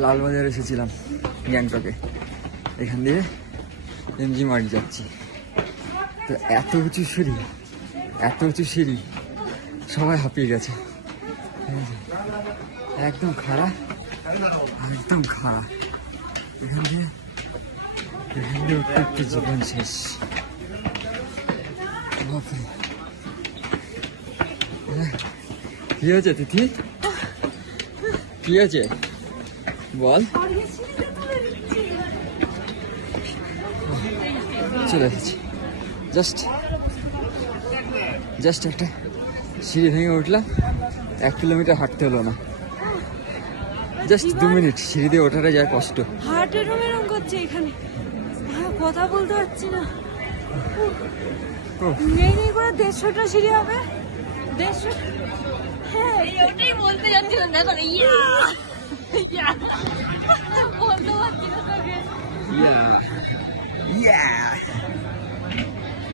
লালবাজার এসেছিলাম গ্যাংটকে, এখান দিয়ে এমজি মার্ট যাচ্ছি। তো এত উঁচু সিঁড়ি সবাই হাঁপিয়ে গেছে। একদম খাড়া এখান দিয়ে উঠতে উঠতে জীবন শেষ। বাপরে, কি হয়েছে তিথি? কি হয়েছে বল? চলে এসেছি, জাস্ট একটা সিঁড়ি ভেঙে উঠলাম। 1 কিলোমিটার হাঁটতে হলো না, জাস্ট 2 মিনিট। সিঁড়ি দিয়ে ওঠাটা যায় কষ্ট। হার্ট এরম করছে এখানে, কথা বলতে পারছি না। নেই করে 150টা সিঁড়ি হবে। 150, হ্যাঁ ওটাই বলতে যাচ্ছিলাম। দেখো বলতে পারছি না তোকে।